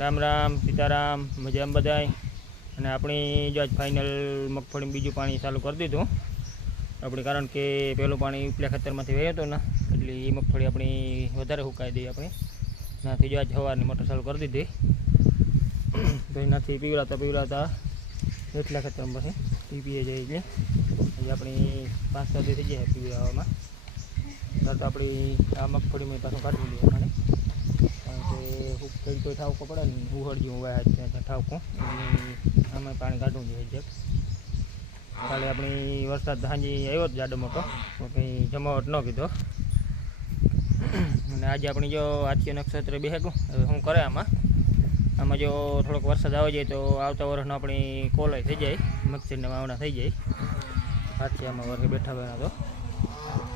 રામ રામ સીતારામ મજામ બધાય અને આપણી જો આજ ફાઇનલ મગફળી બીજું પાણી ચાલુ કરી દીધું આપણે, કારણ કે પહેલું પાણી ઉપલા ખેતરમાંથી વહ્યું હતું ને એટલે એ મગફળી આપણી વધારે સુકાઈ દઈ આપણે નાથી જો આજ સવારની મોટર ચાલુ કરી દીધી તો એનાથી પીવડાતા એટલા ખેતરમાં પછી પીએ જાય એટલે હજી આપણી 5-6 દી થઈ જાય પીવડાવવામાં. ત્યારે તો આપણી આ મગફળીમાં પાછું કાઢી લઈએ પાણી, કારણ કે કોઈ ઠાવકો પડે ને ઉહળજી વાય ત્યાં ઠાવકો આમાં પાણી કાઢવું જોઈએ છે. કાલે આપણી વરસાદ સાંજે આવ્યો જ જાડો મોટો, તો કંઈ જમાવટ ન કીધો. અને આજે આપણી જો આથિયો નક્ષત્ર બેસેગું હવે શું કરે આમાં જો થોડોક વરસાદ આવી જાય તો આવતા વર્ષનો આપણી કોલાઈ થઈ જાય, મગફળીના વાવણા થઈ જાય. આથિયામાં વરસે બેઠા બેઠા તો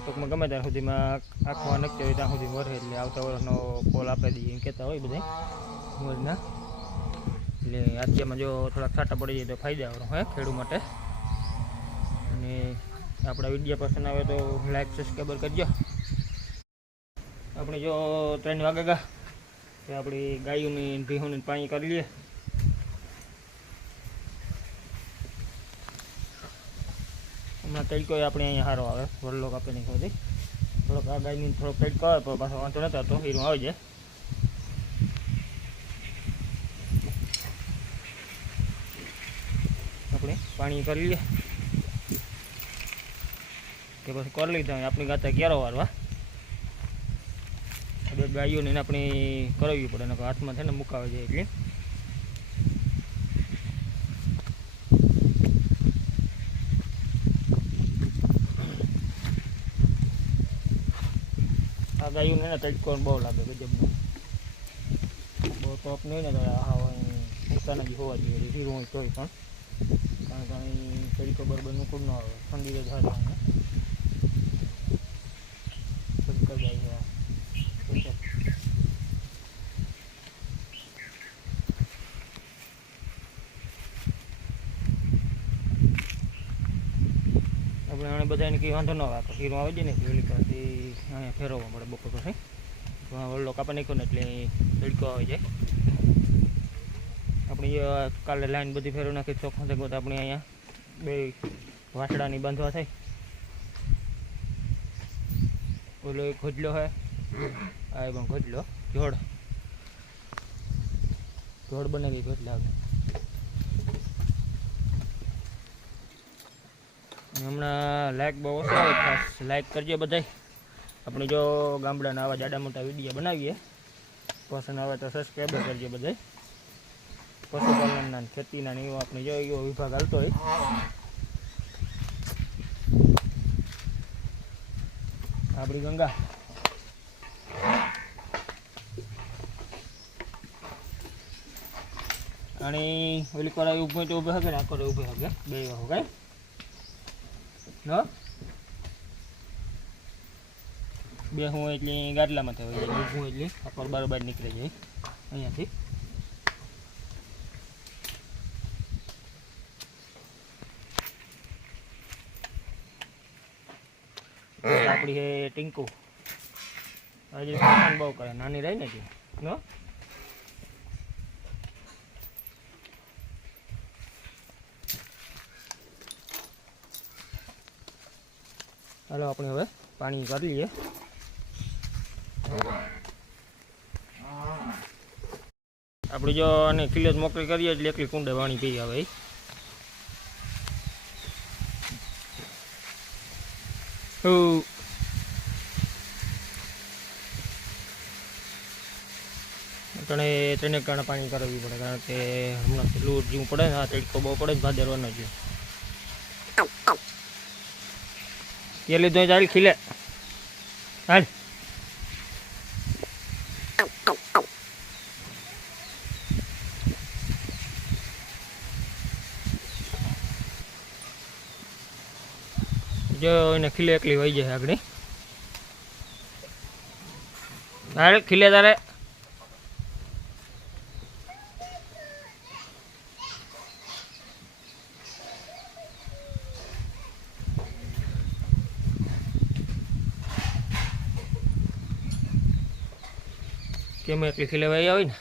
ટૂંકમાં ગમે ત્યાં સુધીમાં આખવા નક્કી હોય ત્યાં સુધી વરસે એટલે આવતા વર્ષનો કોલ આપી દઈએ એમ કહેતા હોય બધા મોજના. એટલે આથિયામાં જો થોડાક છાંટા પડી જાય તો ફાયદાવાળું હોય ખેડૂત માટે. અને આપણા વિડીયો પસંદ આવે તો લાઈક સબસ્ક્રાઈબર કરજો. આપણે જો 3 વાગે ગયા તો આપણી ગાયોની ભીહોની પાણી કરી લઈએ. હમણાં તડકો આપણે અહીંયા સારો આવે, વરલો કાપી નહીં ખોદી થોડોક આ ગાયની થોડોક તડકો આવે તો પાછો વાંધો નતો આવતો, હીરું આવી જાય. આપણે પાણી કરી લઈએ કે પછી કરી લીધા આપણી ગાતા ક્યારો વારવા બે ગાયોને આપણે કરાવવી પડે, નકર હાથમાં છે ને મુકાવી જાય એટલે. આ ગાયું ને તડકો બહુ લાગે ગજબનો, બહુ ટોપ નહીં ને પોતાના જ હોવા જોઈએ હીરું હોય તોય પણ, કારણ કે તડકો બરાબર મૂકું ન આવે ઠંડી જ હારે તડકો જાય છે. આપણે આને બધાને કંઈ વાંધો ન આવે, હીરો આવી જાય ને વેલી પાસેથી અહીંયા ફેરવવા પડે બપોર પછી. વલ્લો કાપા નાખ્યો ને એટલે તડકો આવી જાય. આપણે કાલે લાઈન બધી ફેરવી નાખી ચોખ્ખા થઈ ગયો તો આપણે અહીંયા 2 વાસડાની બાંધવા થાય. ઓલો એક ઘોડલો હોય, આ પણ ઘોડલો જોડ બનાવી ઘોડલા આવે. હમણાં લાઈક બહુ ઓછો આવે, ખાસ લાઈક કરજો બધાય. આપણે જો ગામડાના આવા જાડા મોટા વિડીયો બનાવીએ, પસંદ આવે તો સબસ્ક્રાઈબર કરજો બધાય. પશુપાલનના ખેતીના ને એવો આપણે જો એવો વિભાગ હાલતો હોય. આપણી ગંગા અને ઓલી કોરા ઊભો તો ઊભે હગે ને આ કોરા ઊભે હગે બે હગે બે હું એટલે ગાડલામાં થયો જાય, ઊભું એટલે આપર બરાબર નીકળી જાય અહીંયાથી. આપણી હે ટીંકુ હજી બહુ કરે, નાની રહી ને નો. હાલો આપણે હવે પાણી કરી લઈએ. આપણે જો આને કિલો જ મોકલી કરીએ એટલે એકલી કુંડે પાણી પી આવે. ત્રણે કારણે પાણી કરાવવી પડે, કારણ કે હમણાં લૂર જેવું પડે ને આ તડકો બહુ પડે જ ભાદરવાનો જ એ લીધો ચાલ ખીલે હાલ. જો એને ખીલે એકલી વહી જાય આગળ હાલ ખીલે તારે. કેમ એટલી ખીલેવાઈ આવી ને